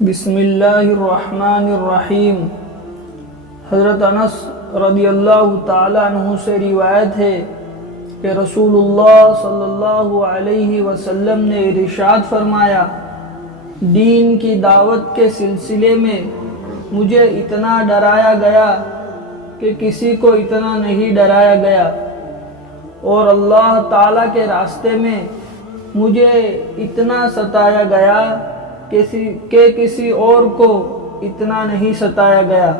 بسم اللہ الرحمن الرحیم۔ حضرت انس رضی اللہ تعالیٰ عنہ سے روایت ہے کہ رسول اللہ صلی اللہ علیہ وسلم نے ارشاد فرمایا، دین کی دعوت کے سلسلے میں مجھے اتنا ڈرایا گیا کہ کسی کو اتنا نہیں ڈرایا گیا، اور اللہ تعالیٰ کے راستے میں مجھے اتنا ستایا گیا کہ کسی اور کو اتنا نہیں ستایا گیا۔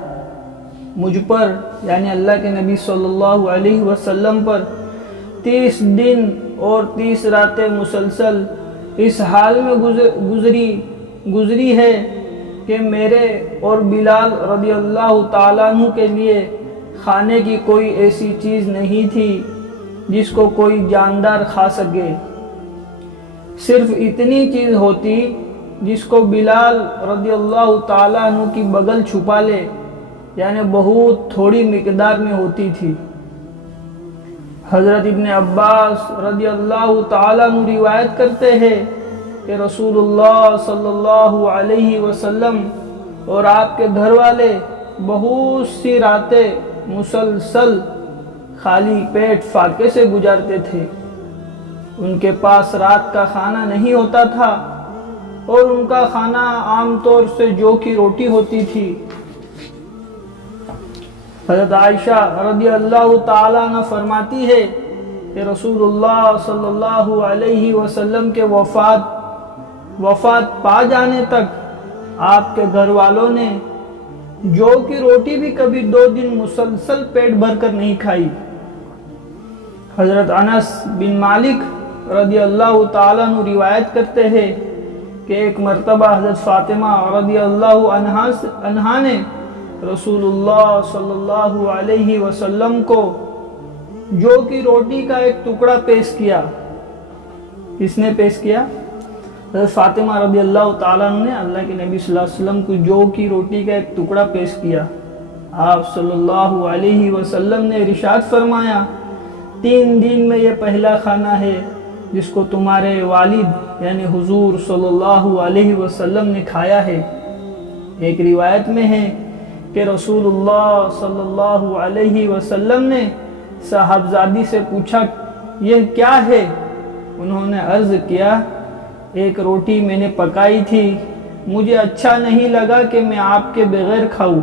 مجھ پر یعنی اللہ کے نبی صلی اللہ علیہ وسلم پر 30 دن اور 30 راتیں مسلسل اس حال میں گزری ہے کہ میرے اور بلال رضی اللہ تعالیٰ عنہ کے لیے کھانے کی کوئی ایسی چیز نہیں تھی جس کو کوئی جاندار کھا سکے، صرف اتنی چیز ہوتی جس کو بلال رضی اللہ تعالیٰ عنہ کی بغل چھپا لے، یعنی بہت تھوڑی مقدار میں ہوتی تھی۔ حضرت ابن عباس رضی اللہ تعالیٰ عنہ روایت کرتے ہیں کہ رسول اللہ صلی اللہ علیہ وسلم اور آپ کے گھر والے بہت سی راتیں مسلسل خالی پیٹ فاقے سے گزارتے تھے۔ ان کے پاس رات کا کھانا نہیں ہوتا تھا، اور ان کا کھانا عام طور سے جو کی روٹی ہوتی تھی۔ حضرت عائشہ رضی اللہ تعالیٰ عنہ فرماتی ہے کہ رسول اللہ صلی اللہ علیہ وسلم کے وفات پا جانے تک آپ کے گھر والوں نے جو کی روٹی بھی کبھی 2 دن مسلسل پیٹ بھر کر نہیں کھائی۔ حضرت انس بن مالک رضی اللہ تعالیٰ عنہ روایت کرتے ہیں کہ ایک مرتبہ حضرت فاطمہ رضی اللہ عنہا نے رسول اللہ صلی اللہ علیہ وسلم کو جو کی روٹی کا ایک ٹکڑا پیش کیا۔ کس نے پیش کیا؟ حضرت فاطمہ رضی اللہ تعالیٰ عنہ نے اللہ کے نبی صلی اللہ علیہ وسلم کو جو کی روٹی کا ایک ٹکڑا پیش کیا۔ آپ صلی اللہ علیہ وسلم نے ارشاد فرمایا، 3 دن میں یہ پہلا کھانا ہے جس کو تمہارے والد یعنی حضور صلی اللہ علیہ وسلم نے کھایا ہے۔ ایک روایت میں ہے کہ رسول اللہ صلی اللہ علیہ وسلم نے صاحبزادی سے پوچھا، یہ کیا ہے؟ انہوں نے عرض کیا، ایک روٹی میں نے پکائی تھی، مجھے اچھا نہیں لگا کہ میں آپ کے بغیر کھاؤں۔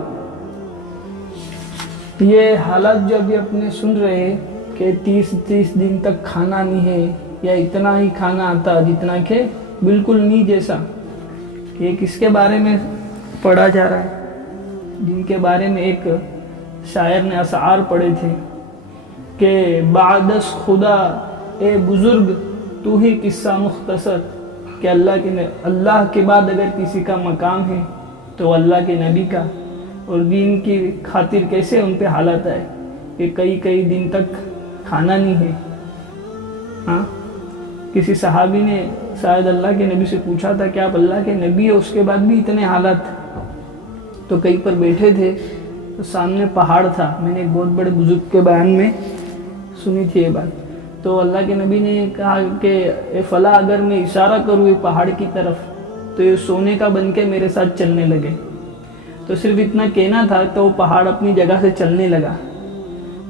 یہ حالت جو ابھی اپنے سن رہے ہیں کہ 30 دن تک کھانا نہیں ہے، یا اتنا ہی کھانا آتا جتنا کہ بالکل نہیں جیسا، یہ کس کے بارے میں پڑھا جا رہا ہے؟ جن کے بارے میں ایک شاعر نے اشعار پڑھے تھے کہ بعدس خدا اے بزرگ تو ہی قصہ مختصر، کہ اللہ کے بعد اگر کسی کا مقام ہے تو اللہ کے نبی کا، اور دین کی خاطر کیسے ان پہ حالت ہے کہ کئی دن تک کھانا نہیں ہے۔ ہاں، کسی صحابی نے شاید اللہ کے نبی سے پوچھا تھا کہ آپ اللہ کے نبی ہیں، اس کے بعد بھی اتنے حالت؟ تو کہیں پر بیٹھے تھے تو سامنے پہاڑ تھا، میں نے ایک بہت بڑے بزرگ کے بیان میں سنی تھی یہ بات۔ تو اللہ کے نبی نے کہا کہ اے فلاں، اگر میں اشارہ کروں یہ پہاڑ کی طرف تو یہ سونے کا بن کے میرے ساتھ چلنے لگے۔ تو صرف اتنا کہنا تھا تو وہ پہاڑ اپنی جگہ سے چلنے لگا۔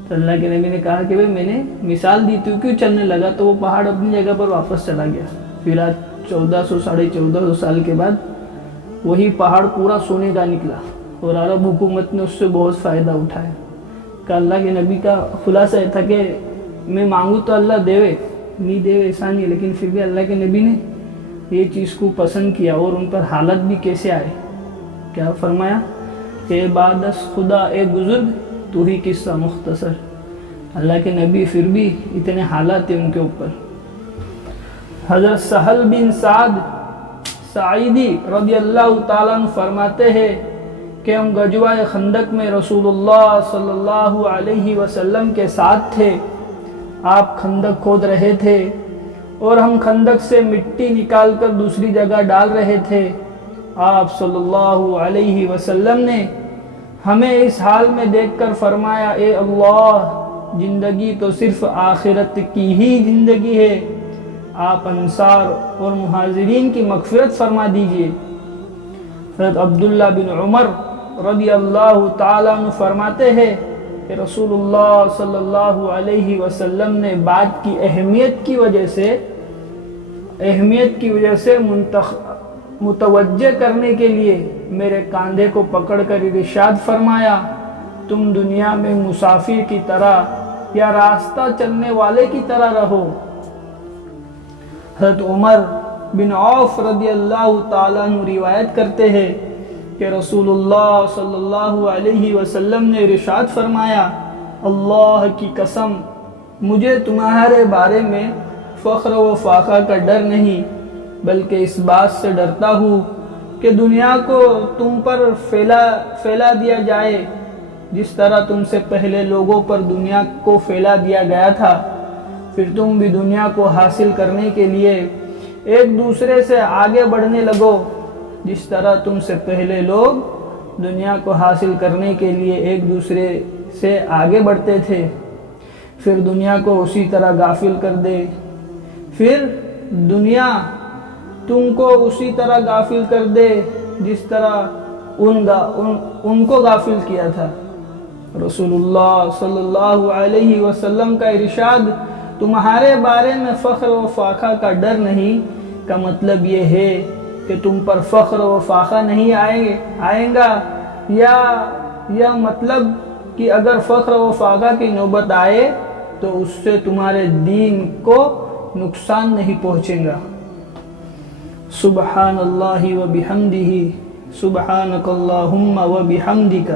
تو اللہ کے نبی نے کہا کہ میں نے مثال دی تو کیوں چلنے لگا؟ تو وہ پہاڑ اپنی جگہ پر واپس چلا گیا۔ پھر آج 1400-1450 سال کے بعد وہی پہاڑ پورا سونے کا نکلا، اور عرب حکومت نے اس سے بہت فائدہ اٹھایا۔ کہ اللہ کے نبی کا خلاصہ یہ تھا کہ میں مانگوں تو اللہ دیوے، نہیں دیوے ایسا نہیں، لیکن پھر بھی اللہ کے نبی نے یہ چیز کو پسند کیا، اور ان پر حالت بھی کیسے آئے۔ کیا فرمایا کہ بعدس خدا اے بزرگ تو ہی قصہ مختصر، اللہ کے نبی پھر بھی اتنے حالات ہیں ان کے اوپر۔ حضرت سہل بن سعد سعیدی رضی اللہ تعالیٰ عنہ فرماتے ہیں کہ ہم غزوہ خندق میں رسول اللہ صلی اللہ علیہ وسلم کے ساتھ تھے۔ آپ خندق کھود رہے تھے اور ہم خندق سے مٹی نکال کر دوسری جگہ ڈال رہے تھے۔ آپ صلی اللہ علیہ وسلم نے ہمیں اس حال میں دیکھ کر فرمایا، اے اللہ، زندگی تو صرف آخرت کی ہی زندگی ہے، آپ انصار اور مہاجرین کی مغفرت فرما دیجئے۔ حضرت عبداللہ بن عمر رضی اللہ تعالیٰ عنہ فرماتے ہیں کہ رسول اللہ صلی اللہ علیہ وسلم نے بات کی اہمیت کی وجہ سے متوجہ کرنے کے لیے میرے کاندھے کو پکڑ کر ارشاد فرمایا، تم دنیا میں مسافر کی طرح یا راستہ چلنے والے کی طرح رہو۔ حضرت عمر بن عوف رضی اللہ تعالیٰ عنہ روایت کرتے ہیں کہ رسول اللہ صلی اللہ علیہ وسلم نے ارشاد فرمایا، اللہ کی قسم مجھے تمہارے بارے میں فخر و فاخر کا ڈر نہیں، بلکہ اس بات سے ڈرتا ہوں کہ دنیا کو تم پر پھیلا دیا جائے جس طرح تم سے پہلے لوگوں پر دنیا کو پھیلا دیا گیا تھا، پھر تم بھی دنیا کو حاصل کرنے کے لیے ایک دوسرے سے آگے بڑھنے لگو جس طرح تم سے پہلے لوگ دنیا کو حاصل کرنے کے لیے ایک دوسرے سے آگے بڑھتے تھے، پھر دنیا کو اسی طرح غافل کر دے، پھر دنیا تم کو اسی طرح غافل کر دے جس طرح ان کو غافل کیا تھا۔ رسول اللہ صلی اللہ علیہ وسلم کا ارشاد، تمہارے بارے میں فخر و فاخر کا ڈر نہیں، کا مطلب یہ ہے کہ تم پر فخر و فاخر نہیں آئیں گا، یا مطلب کہ اگر فخر و فاخر کی نوبت آئے تو اس سے تمہارے دین کو نقصان نہیں پہنچے گا۔ سبحان اللہ و بحمدہ، سبحانک اللہم و بحمدک۔